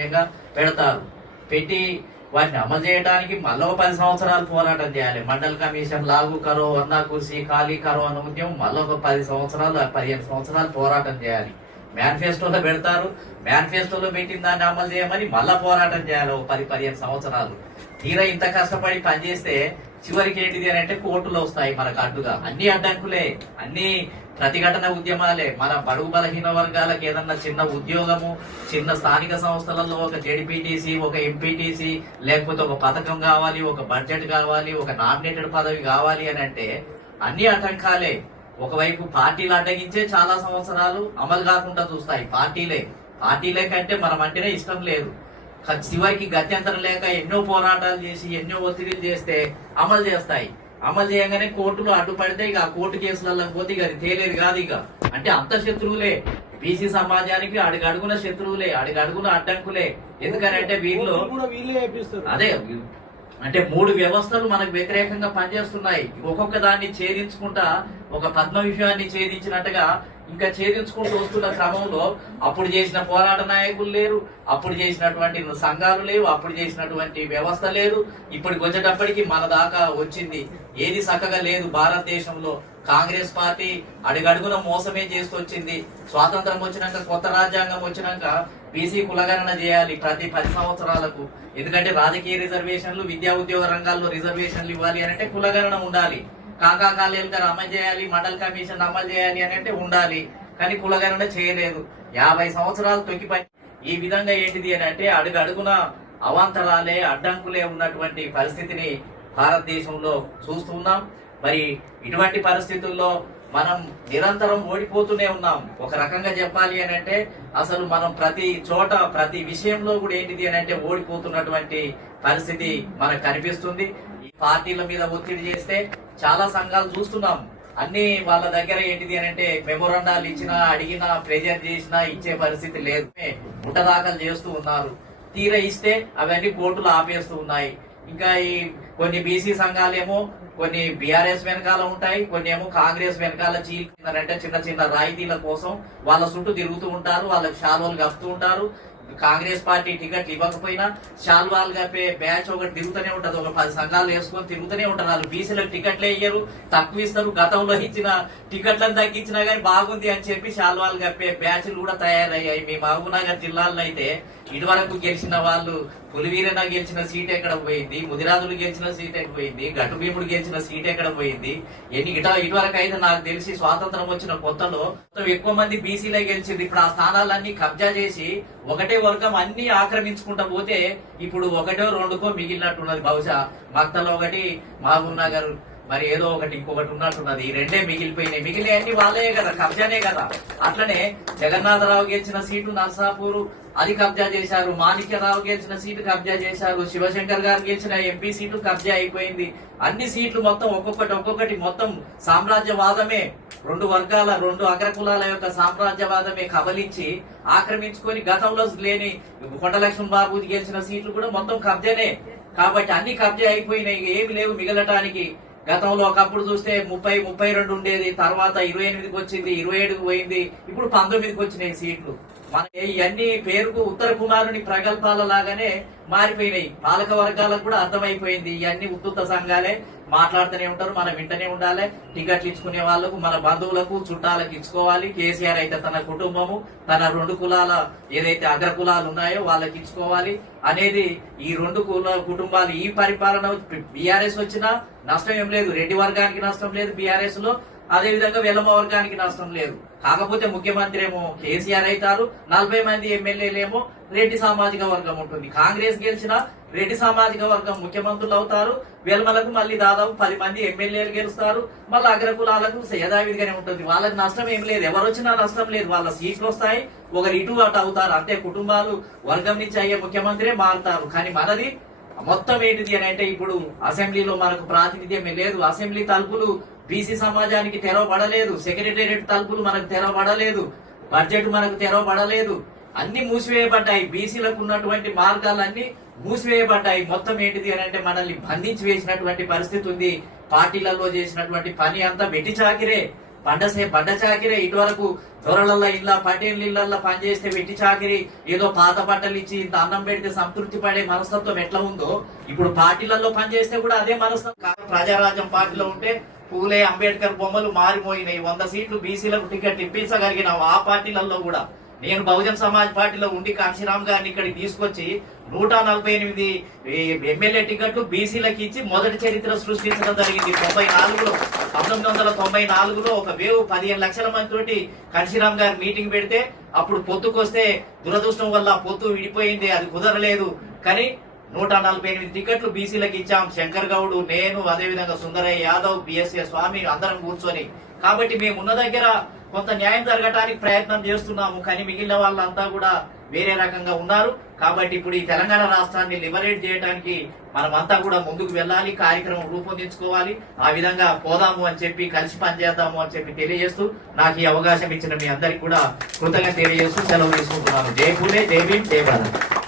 ముఖ్యంగా పెడతారు పెట్టి వాటిని అమలు చేయడానికి మళ్ళీ పది సంవత్సరాలు పోరాటం చేయాలి మండల కమిషన్ లాగు కరో వర్ణా కుర్సీ ఖాళీ కరో అన్న ఉద్యమం మళ్ళీ ఒక పది సంవత్సరాలు పదిహేను సంవత్సరాలు పోరాటం చేయాలి మేనిఫెస్టోలో పెడతారు మేనిఫెస్టోలో పెట్టిన దాన్ని అమలు చేయమని మళ్ళీ పోరాటం చేయాలి ఒక పది పదిహేను సంవత్సరాలు తీరా ఇంత కష్టపడి పనిచేస్తే చివరికి ఏంటిది అని అంటే కోర్టులు వస్తాయి మనకు అడ్డుగా అన్ని అడ్డంకులే అన్ని ప్రతిఘటన ఉద్యమాలే మన బడుగు బలహీన వర్గాలకు ఏదన్నా చిన్న ఉద్యోగము చిన్న స్థానిక సంస్థలలో ఒక జడిపిటిసి ఒక ఎంపీటీసీ లేకపోతే ఒక పథకం కావాలి ఒక బడ్జెట్ కావాలి ఒక నామినేటెడ్ పదవి కావాలి అని అంటే అన్ని అడ్డంకాలే ఒకవైపు పార్టీలు అడ్డగించే చాలా సంవత్సరాలు అమలు కాకుండా చూస్తాయి పార్టీలే పార్టీలే కంటే మనం అంటేనే ఇష్టం లేదు చివరికి గత్యంతరం లేక ఎన్నో పోరాటాలు చేసి ఎన్నో ఒత్తిడిలు చేస్తే అమలు చేస్తాయి అమలు చేయగానే కోర్టులో అడ్డుపడితే ఇక ఆ కోర్టు కేసులలో పోతే ఇక అది తేలేదు కాదు ఇక అంటే అంత శత్రువులే బీసీ సమాజానికి అడుగడుగున శత్రువులే అడుగడుగున అడ్డంకులే ఎందుకనంటే వీళ్ళు అదే అంటే మూడు వ్యవస్థలు మనకు వ్యతిరేకంగా పనిచేస్తున్నాయి ఒక్కొక్క దాన్ని ఛేదించుకుంటా ఒక పద్మ విషయాన్ని ఛేదించినట్టుగా ఇంకా ఛేదించుకుంటూ వస్తున్న క్రమంలో అప్పుడు చేసిన పోరాట నాయకులు లేరు అప్పుడు చేసినటువంటి సంఘాలు లేవు అప్పుడు చేసినటువంటి వ్యవస్థ లేదు ఇప్పటికి వచ్చేటప్పటికి మన దాకా వచ్చింది ఏది చక్కగా లేదు భారతదేశంలో కాంగ్రెస్ పార్టీ అడుగడుగున మోసమే చేస్తొచ్చింది స్వాతంత్రం వచ్చినాక కొత్త రాజ్యాంగం వచ్చినాక బీసీ కులగణన చేయాలి ప్రతి పది సంవత్సరాలకు ఎందుకంటే రాజకీయ రిజర్వేషన్లు విద్యా ఉద్యోగ రంగాల్లో రిజర్వేషన్లు ఇవ్వాలి అంటే కులగణన ఉండాలి కాకా కాలేకర్ అమలు చేయాలి మండల్ కమిషన్ అమలు చేయాలి అని అంటే ఉండాలి కానీ కులగారు చేయలేదు యాభై సంవత్సరాలు తొక్కిపై ఈ విధంగా ఏంటిది అని అంటే అడుగు అడుగున అవాంతరాలే అడ్డంకులే ఉన్నటువంటి పరిస్థితిని భారతదేశంలో చూస్తున్నాం మరి ఇటువంటి పరిస్థితుల్లో మనం నిరంతరం ఓడిపోతూనే ఉన్నాం ఒక రకంగా చెప్పాలి అని అంటే అసలు మనం ప్రతి చోట ప్రతి విషయంలో కూడా ఏంటిది అని అంటే ఓడిపోతున్నటువంటి పరిస్థితి మనకు కనిపిస్తుంది పార్టీల మీద ఒత్తిడి చేస్తే చాలా సంఘాలు చూస్తున్నాం అన్ని వాళ్ళ దగ్గర ఏంటిది అని అంటే మెమోరాండాలు ఇచ్చినా అడిగినా ప్రెజర్ చేసినా ఇచ్చే పరిస్థితి లేదు ముఠదాఖలు చేస్తూ ఉన్నారు తీర ఇస్తే అవన్నీ కోర్టులు ఆపేస్తూ ఉన్నాయి ఇంకా ఈ కొన్ని బీసీ సంఘాలేమో కొన్ని బీఆర్ఎస్ వెనకాల ఉంటాయి కొన్ని ఏమో కాంగ్రెస్ వెనకాల చీల్ అంటే చిన్న చిన్న రాయితీల కోసం వాళ్ళ చుట్టూ తిరుగుతూ ఉంటారు వాళ్ళకి షాల్వలు కప్పుతూ ఉంటారు కాంగ్రెస్ పార్టీ టికెట్లు ఇవ్వకపోయినా శాల్వాల్ కప్పే బ్యాచ్ ఒకటి తిరుగుతూనే ఉంటుంది ఒక పది సంఘాలు వేసుకొని తిరుగుతూనే ఉంటారు వాళ్ళు బీసీలకు టికెట్లే ఇయ్యరు తక్కువ ఇస్తారు గతంలో ఇచ్చిన టికెట్లను తగ్గించినా కానీ బాగుంది అని చెప్పి శాల్వాల్ కప్పే బ్యాచ్లు కూడా తయారయ్యాయి మీ నగర్ జిల్లాలో అయితే వరకు గెలిచిన వాళ్ళు పులివీరన్న గెలిచిన సీట్ ఎక్కడ పోయింది ముదిరాజులు గెలిచిన సీట్ ఎక్కడ పోయింది గట్టు భీముడు గెలిచిన సీట్ ఎక్కడ పోయింది ఎన్ని ఇట ఇటువరకు అయితే నాకు తెలిసి స్వాతంత్రం వచ్చిన కొత్తలో ఎక్కువ మంది బీసీలే గెలిచింది ఇప్పుడు ఆ స్థానాలన్నీ కబ్జా చేసి ఒకటే వర్గం అన్ని ఆక్రమించుకుంటా పోతే ఇప్పుడు ఒకటో రెండుకో మిగిలినట్టున్నది బహుశా మక్తలో ఒకటి మహబూబ్ నగర్ మరి ఏదో ఒకటి ఇంకొకటి ఉన్నట్టున్నది ఈ రెండే మిగిలిపోయినాయి మిగిలిన అన్ని వాళ్ళే కదా కబ్జానే కదా అట్లనే జగన్నాథరావు గెలిచిన సీటు నర్సాపూర్ అది కబ్జా చేశారు మాణిక్యరావు గెలిచిన సీటు కబ్జా చేశారు శివశంకర్ గారు గెలిచిన ఎంపీ సీటు కబ్జా అయిపోయింది అన్ని సీట్లు మొత్తం ఒక్కొక్కటి ఒక్కొక్కటి మొత్తం సామ్రాజ్యవాదమే రెండు వర్గాల రెండు అగ్రకులాల యొక్క సామ్రాజ్యవాదమే కబలించి ఆక్రమించుకొని గతంలో లేని కొండలక్ష్మణ్ బాబు గెలిచిన సీట్లు కూడా మొత్తం కబ్జానే కాబట్టి అన్ని కబ్జా అయిపోయినాయి ఏమి లేవు మిగలటానికి గతంలో ఒకప్పుడు చూస్తే ముప్పై ముప్పై రెండు ఉండేది తర్వాత ఇరవై ఎనిమిదికి వచ్చింది ఇరవై ఏడుకు పోయింది ఇప్పుడు పంతొమ్మిదికి వచ్చినాయి సీట్లు మన ఇవన్నీ పేరుకు ఉత్తర కుమారుని ప్రగల్భాల లాగానే మారిపోయినాయి పాలక వర్గాలకు కూడా అర్థమైపోయింది ఇవన్నీ ఉత్తుత సంఘాలే మాట్లాడుతూనే ఉంటారు మనం వింటనే ఉండాలి టికెట్లు ఇచ్చుకునే వాళ్ళకు మన బంధువులకు చుట్టాలకు ఇచ్చుకోవాలి కేసీఆర్ అయితే తన కుటుంబము తన రెండు కులాల ఏదైతే అగ్ర కులాలు ఉన్నాయో వాళ్ళకి ఇచ్చుకోవాలి అనేది ఈ రెండు కుల కుటుంబాలు ఈ పరిపాలన బీఆర్ఎస్ వచ్చినా నష్టం ఏం లేదు రెడ్డి వర్గానికి నష్టం లేదు బీఆర్ఎస్ లో విధంగా వెలమ వర్గానికి నష్టం లేదు కాకపోతే ముఖ్యమంత్రి ఏమో కేసీఆర్ అవుతారు నలభై మంది ఏమో రెడ్డి సామాజిక వర్గం ఉంటుంది కాంగ్రెస్ గెలిచిన రెడ్డి సామాజిక వర్గం ముఖ్యమంత్రులు అవుతారు వెల్మలకు మళ్ళీ దాదాపు పది మంది ఎమ్మెల్యేలు గెలుస్తారు మళ్ళీ అగ్రకులాలకు యథావిధిగానే ఉంటుంది వాళ్ళకి నష్టం ఏం లేదు ఎవరు వచ్చినా నష్టం లేదు వాళ్ళ సీట్లు వస్తాయి ఒకరు ఇటు అటు అవుతారు అంతే కుటుంబాలు వర్గం నుంచి అయ్యే ముఖ్యమంత్రి మారుతారు కానీ మనది మొత్తం ఏంటిది అని అంటే ఇప్పుడు అసెంబ్లీలో మనకు ప్రాతినిధ్యం లేదు అసెంబ్లీ తలుపులు బీసీ సమాజానికి తెరవబడలేదు సెక్రటేరియట్ తలుపులు మనకు తెరవబడలేదు బడ్జెట్ మనకు తెరవబడలేదు అన్ని మూసివేయబడ్డాయి బీసీలకు ఉన్నటువంటి మార్గాలన్నీ మూసివేయబడ్డాయి మొత్తం ఏంటిది అని అంటే మనల్ని బంధించి వేసినటువంటి పరిస్థితి ఉంది పార్టీలలో చేసినటువంటి పని అంతా వెటి చాకిరే పండసే బండ చాకిరే ఇటువరకు దొరలల్ల ఇళ్ళ పటేళ్ళ ఇళ్ళల్లో పనిచేస్తే వెట్టి చాకిరి ఏదో పాత బట్టలు ఇచ్చి ఇంత అన్నం పెడితే సంతృప్తి పడే మనస్తత్వం ఎట్లా ఉందో ఇప్పుడు పార్టీలలో పనిచేస్తే కూడా అదే మనస్తత్వం ప్రజారాజ్యం పార్టీలో ఉంటే పూలే అంబేద్కర్ బొమ్మలు మారిపోయినాయి వంద సీట్లు బీసీలకు టికెట్ ఇప్పించగలిగిన ఆ పార్టీలలో కూడా నేను బహుజన్ సమాజ్ పార్టీలో ఉండి కాంశీరామ్ గారిని ఇక్కడికి తీసుకొచ్చి నూట నలభై ఎనిమిది ఎమ్మెల్యే టికెట్లు బీసీలకు ఇచ్చి మొదటి చరిత్ర సృష్టించడం జరిగింది తొంభై నాలుగులో పంతొమ్మిది వందల తొంభై నాలుగులో ఒక వేవు పదిహేను లక్షల మందితోటి కాంశీరామ్ గారు మీటింగ్ పెడితే అప్పుడు పొత్తుకొస్తే దురదృష్టం వల్ల పొత్తు విడిపోయింది అది కుదరలేదు కానీ నూట నలభై ఎనిమిది టికెట్లు బీసీలకు ఇచ్చాం శంకర్ గౌడ్ నేను అదేవిధంగా సుందరయ్య యాదవ్ బిఎస్ఏ స్వామి అందరం కూర్చొని కాబట్టి మేము ఉన్న దగ్గర కొంత న్యాయం జరగటానికి ప్రయత్నం చేస్తున్నాము కానీ మిగిలిన వాళ్ళంతా కూడా వేరే రకంగా ఉన్నారు కాబట్టి ఇప్పుడు ఈ తెలంగాణ రాష్ట్రాన్ని లిబరేట్ చేయడానికి మనమంతా కూడా ముందుకు వెళ్ళాలి కార్యక్రమం రూపొందించుకోవాలి ఆ విధంగా పోదాము అని చెప్పి కలిసి పనిచేద్దాము అని చెప్పి తెలియజేస్తూ నాకు ఈ అవకాశం ఇచ్చిన మీ అందరికి కూడా కృతజ్ఞత తెలియజేస్తూ సెలవు తీసుకుంటున్నాను జయపూలే జయ భీమ్ జయ జై